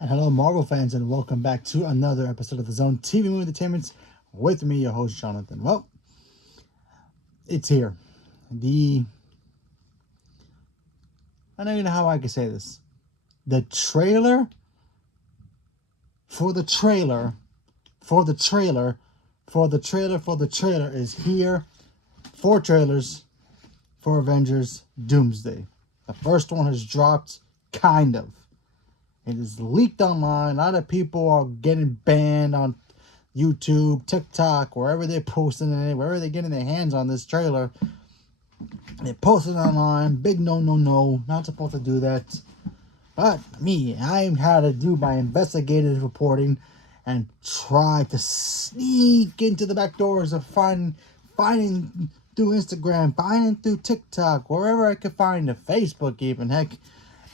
And hello, Marvel fans, and welcome back to another episode of the Zone TV Movie Entertainment with me, your host, Jonathan. Well, it's here. I don't even know how I can say this. The trailer for the trailer for the trailer for the trailer for the trailer is here. 4 trailers for Avengers Doomsday. The first one has dropped, kind of. It is leaked online. A lot of people are getting banned on YouTube, TikTok, wherever they're posting it, wherever they're getting their hands on this trailer. They post it online. Big no, not supposed to do that. But me, I had to do my investigative reporting and try to sneak into the back doors of finding through Instagram, finding through TikTok, wherever I could find it, Facebook even, heck,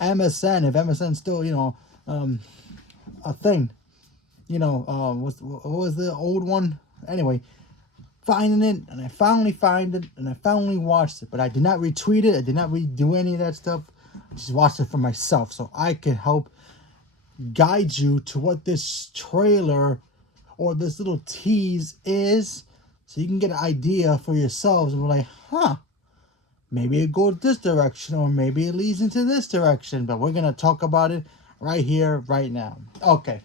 MSN, if MSN's still, a thing. What was the old one? Anyway, finding it, and I finally find it, and I finally watched it. But I did not retweet it. I did not redo any of that stuff. I just watched it for myself, so I could help guide you to what this trailer or this little tease is, so you can get an idea for yourselves and be like, maybe it goes this direction, or maybe it leads into this direction. But we're gonna talk about it right here, right now. Okay,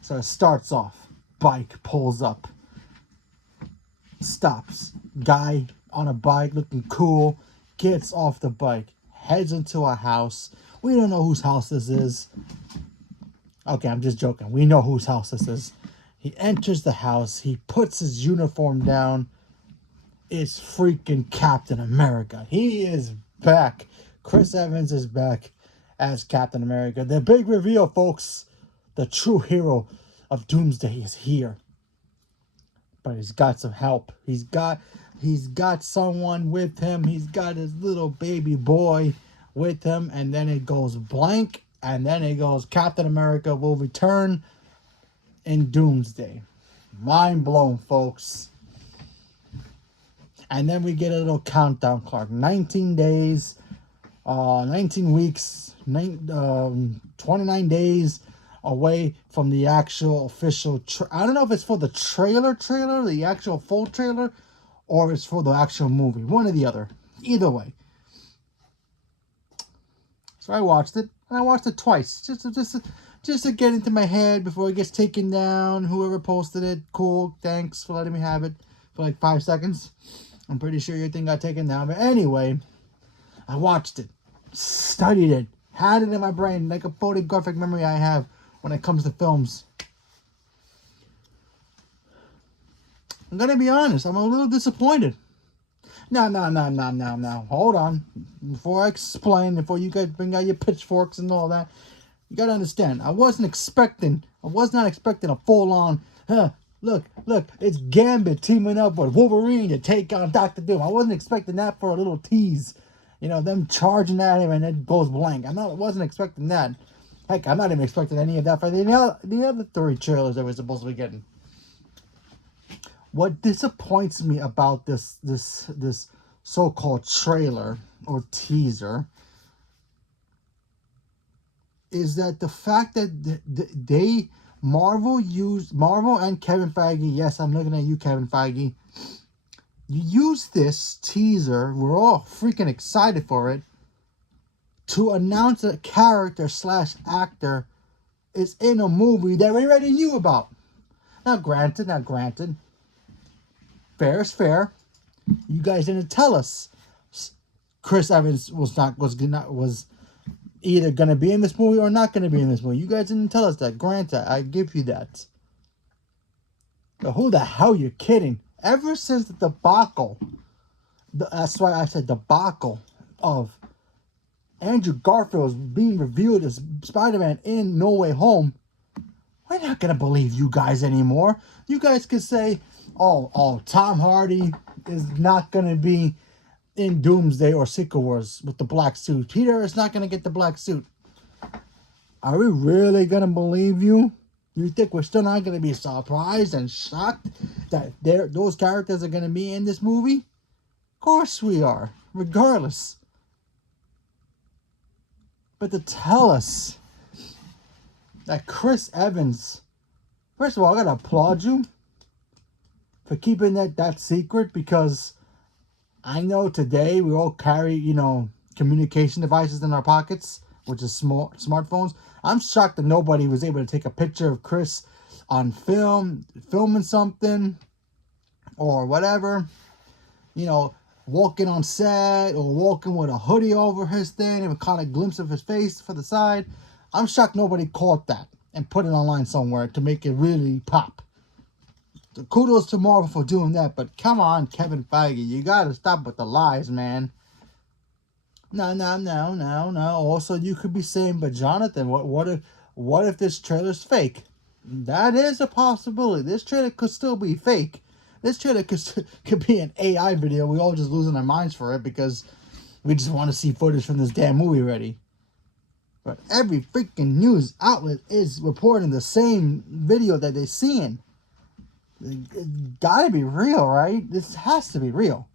so it starts off. Bike pulls up, stops. Guy on a bike looking cool gets off the bike, heads into a house. We don't know whose house this is. Okay, I'm just joking. We know whose house this is. He enters the house. He puts his uniform down. It's freaking Captain America. He is back. Chris Evans is back as Captain America. The big reveal, folks. The true hero of Doomsday is here. But he's got some help. He's got someone with him. He's got his little baby boy with him. And then it goes blank. And then it goes, Captain America will return in Doomsday. Mind blown, folks. And then we get a little countdown clock. 19 days, 19 weeks, 29 days away from the actual official... I don't know if it's for the trailer, the actual full trailer, or it's for the actual movie. One or the other. Either way. So I watched it. And I watched it twice. Just to get into my head before it gets taken down. Whoever posted it, cool. Thanks for letting me have it for like 5 seconds. I'm pretty sure your thing got taken down. But anyway, I watched it. Studied it. Had it in my brain like a photographic memory I have when it comes to films. I'm going to be honest. I'm a little disappointed. No. Hold on. Before I explain, before you guys bring out your pitchforks and all that, you gotta understand. I was not expecting a full-on, look, it's Gambit teaming up with Wolverine to take on Doctor Doom. I wasn't expecting that for a little tease. Them charging at him and it goes blank. I wasn't expecting that. Heck, I'm not even expecting any of that for the other 3 trailers that we're supposed to be getting. What disappoints me about this so-called trailer or teaser is that the fact that Marvel and Kevin Feige, yes, I'm looking at you, Kevin Feige, you use this teaser, we're all freaking excited for it, to announce a character / actor is in a movie that we already knew about. Now granted, fair is fair. You guys didn't tell us Chris Evans was either going to be in this movie or not going to be in this movie. You guys didn't tell us that. Granted, I give you that. But who the hell are you kidding? Ever since the debacle, that's why I said debacle of Andrew Garfield being revealed as Spider-Man in No Way Home, we're not going to believe you guys anymore. You guys could say, oh, Tom Hardy is not going to be in Doomsday or Secret Wars with the black suit. Peter is not going to get the black suit. Are we really going to believe you? You think we're still not going to be surprised and shocked that those characters are going to be in this movie? Of course we are, regardless. But to tell us that Chris Evans, first of all, I gotta applaud you for keeping that secret, because I know today we all carry, communication devices in our pockets, which is smartphones. I'm shocked that nobody was able to take a picture of Chris on filming something or whatever, walking on set or walking with a hoodie over his thing and a kind of glimpse of his face for the side. I'm shocked nobody caught that and put it online somewhere to make it really pop. So kudos to Marvel for doing that, but come on, Kevin Feige, you gotta stop with the lies, man. No. Also, you could be saying, but Jonathan, what if this trailer's fake? That is a possibility. This trailer could still be fake. This trailer could be an AI video. We all just losing our minds for it because we just want to see footage from this damn movie already. But every freaking news outlet is reporting the same video that they're seeing. It's gotta be real, right? This has to be real.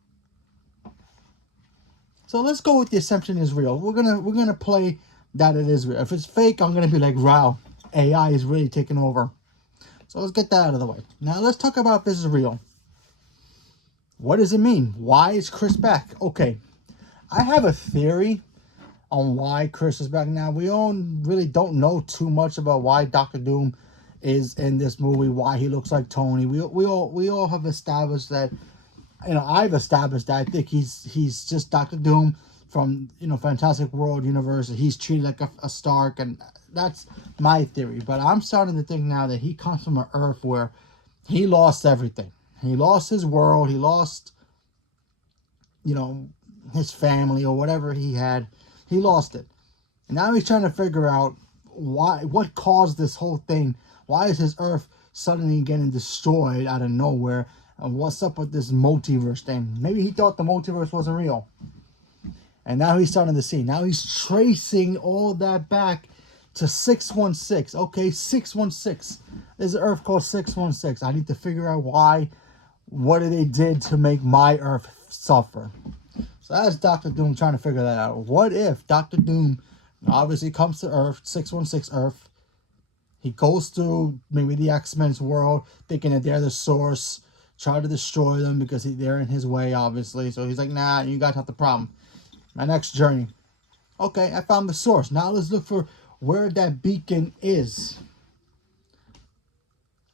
So let's go with the assumption is real. We're gonna play that it is real. If it's fake, I'm gonna be like, wow, AI is really taking over. So let's get that out of the way. Now let's talk about if this is real. What does it mean? Why is Chris back? Okay, I have a theory on why Chris is back now. We all really don't know too much about why Doctor Doom is in this movie, why he looks like Tony. We all have established that, I've established that I think he's just Doctor Doom from, Fantastic World Universe. He's treated like a Stark, and that's my theory. But I'm starting to think now that he comes from an Earth where he lost everything. He lost his world. He lost, his family or whatever he had. He lost it. And now he's trying to figure out what caused this whole thing. Why is his Earth suddenly getting destroyed out of nowhere? And what's up with this multiverse thing? Maybe he thought the multiverse wasn't real. And now he's starting to see. Now he's tracing all that back to 616. Okay, 616. There's an Earth called 616. I need to figure out why. What they did to make my Earth suffer? So that's Doctor Doom trying to figure that out. What if Doctor Doom obviously comes to Earth, 616 Earth. He goes through maybe the X-Men's world, thinking that they're the source, try to destroy them because they're in his way, obviously. So he's like, nah, you guys have the problem. My next journey. Okay, I found the source. Now let's look for where that beacon is.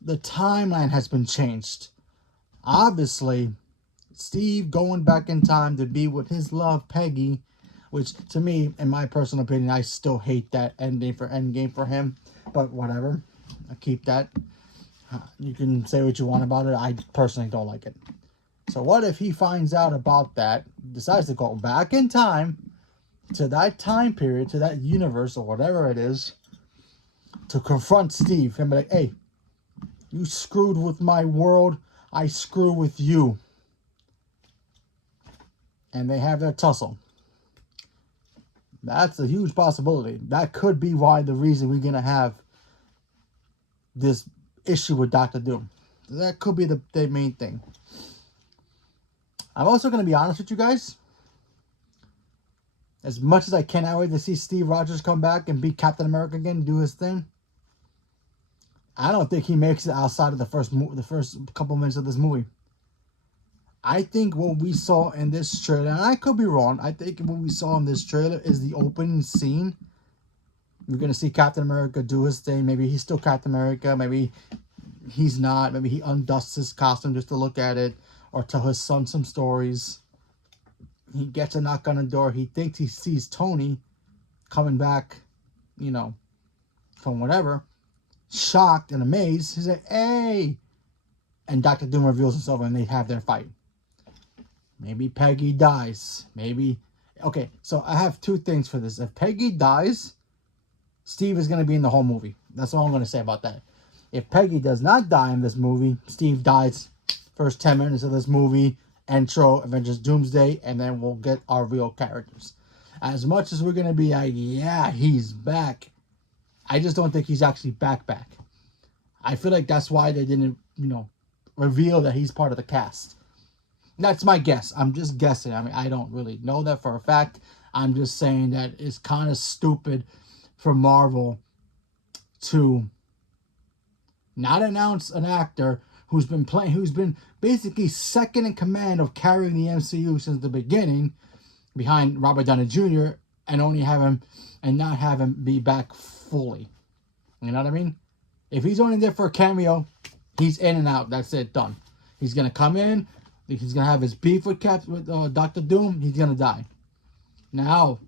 The timeline has been changed. Obviously, Steve going back in time to be with his love, Peggy, which to me, in my personal opinion, I still hate that ending for Endgame for him. But whatever. I keep that. You can say what you want about it. I personally don't like it. So what if he finds out about that, decides to go back in time to that time period, to that universe or whatever it is, to confront Steve and be like, hey, you screwed with my world, I screw with you. And they have their tussle. That's a huge possibility. That could be why the reason we're going to have this issue with Doctor Doom. That could be the main thing. I'm also going to be honest with you guys. As much as I cannot wait to see Steve Rogers come back and be Captain America again, do his thing, I don't think he makes it outside of the first couple minutes of this movie. I think what we saw in this trailer, and I could be wrong, I think what we saw in this trailer is the opening scene. We're going to see Captain America do his thing. Maybe he's still Captain America. Maybe he's not. Maybe he undusts his costume just to look at it or tell his son some stories. He gets a knock on the door. He thinks he sees Tony coming back, from whatever. Shocked and amazed. He's like, hey! And Dr. Doom reveals himself and they have their fight. Maybe Peggy dies. Maybe... Okay, so I have two things for this. If Peggy dies, Steve is going to be in the whole movie. That's all I'm going to say about that. If Peggy does not die in this movie, Steve dies first 10 minutes of this movie, intro, Avengers Doomsday, and then we'll get our real characters. As much as we're going to be like, yeah, he's back, I just don't think he's actually back. I feel like that's why they didn't, reveal that he's part of the cast. That's my guess. I'm just guessing. I mean, I don't really know that for a fact. I'm just saying that it's kind of stupid for Marvel to not announce an actor who's been basically second in command of carrying the MCU since the beginning, behind Robert Downey Jr., and only have him and not have him be back fully. You know what I mean? If he's only there for a cameo, he's in and out. That's it, done. He's gonna come in. He's gonna have his beef with Doctor Doom. He's gonna die. Now,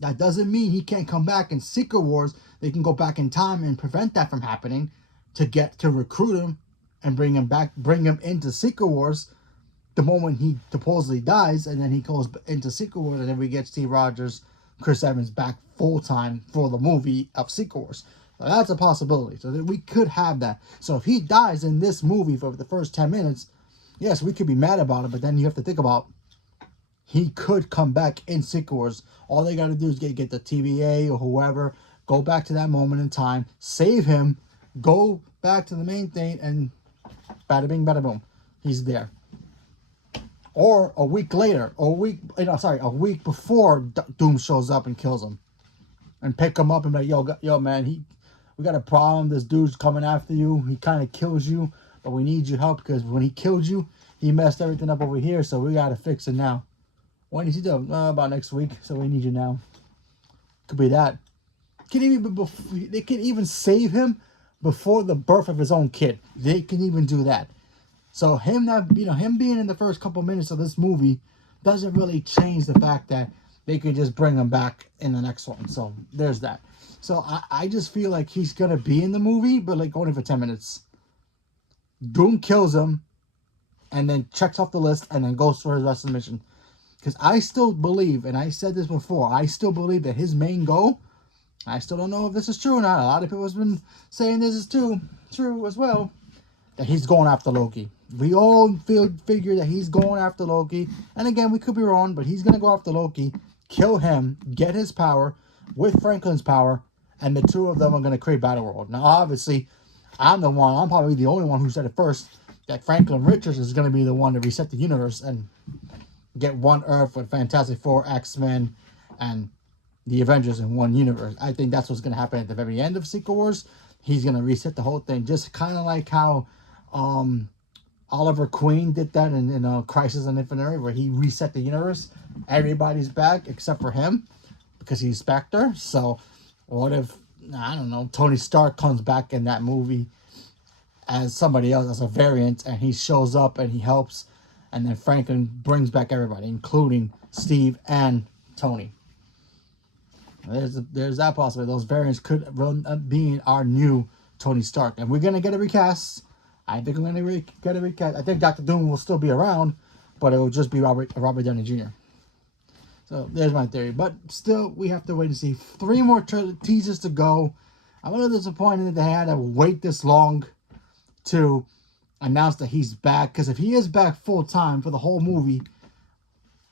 that doesn't mean he can't come back in Secret Wars. They can go back in time and prevent that from happening, to recruit him and bring him into Secret Wars the moment he supposedly dies, and then he goes into Secret Wars, and then we get Steve Rogers, Chris Evans back full time for the movie of Secret Wars. So that's a possibility. So that we could have that. So if he dies in this movie for the first 10 minutes, yes, we could be mad about it, but then you have to think about he could come back in Secret Wars. All they got to do is get the TVA or whoever, go back to that moment in time, save him, go back to the main thing, and bada bing, bada boom, he's there. Or a week later, a week before Doom shows up and kills him, and pick him up and be like, yo, man, we got a problem. This dude's coming after you. He kind of kills you, but we need your help because when he killed you, he messed everything up over here. So we got to fix it now. When is he doing? About next week. So we need you now. Could be that. They can even save him before the birth of his own kid. They can even do that. So him being in the first couple minutes of this movie doesn't really change the fact that they could just bring him back in the next one. So there's that. So I just feel like he's gonna be in the movie, but like only for 10 minutes. Doom kills him, and then checks off the list, and then goes for his rest of the mission. Because I still believe, and I said this before, I still believe that his main goal, I still don't know if this is true or not. A lot of people have been saying this is true as well, that he's going after Loki. We all figure that he's going after Loki. And again, we could be wrong, but he's going to go after Loki, kill him, get his power with Franklin's power, and the two of them are going to create Battleworld. Now, obviously, I'm probably the only one who said it first, that Franklin Richards is going to be the one to reset the universe and get one Earth with Fantastic Four, X-Men, and the Avengers in one universe. I think that's what's going to happen at the very end of Secret Wars. He's going to reset the whole thing, just kind of like how Oliver Queen did that in Crisis on Infinite Earths, where he reset the universe. Everybody's back except for him because he's Spectre. So what if, I don't know, Tony Stark comes back in that movie as somebody else, as a variant, and he shows up and he helps, and then Franklin brings back everybody, including Steve and Tony. There's that possibility. Those variants could be our new Tony Stark, and we're gonna get a recast. I think we're gonna get a recast. I think Doctor Doom will still be around, but it will just be Robert Downey Jr. So there's my theory. But still, we have to wait and see. 3 more teasers to go. I'm a little disappointed that they had to wait this long to announce that he's back. Because if he is back full time for the whole movie,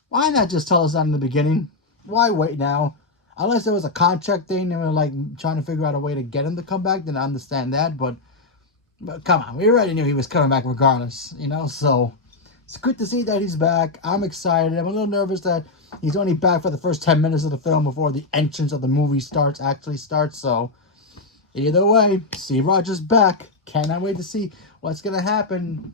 why not just tell us that in the beginning? Why wait now? Unless there was a contract thing, they were like trying to figure out a way to get him to come back, then I understand that. But come on, we already knew he was coming back regardless, So it's good to see that he's back. I'm excited. I'm a little nervous that he's only back for the first 10 minutes of the film before the entrance of the movie actually starts. So either way, Steve Rogers back. Cannot wait to see what's going to happen.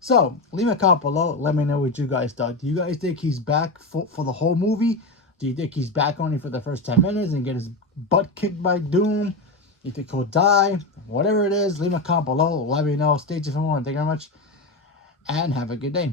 So leave a comment below. Let me know what you guys thought. Do you guys think he's back for the whole movie? Do you think he's back only for the first 10 minutes and get his butt kicked by Doom? You think he'll die? Whatever it is, leave a comment below. Let me know. Stay tuned for more. Thank you very much. And have a good day.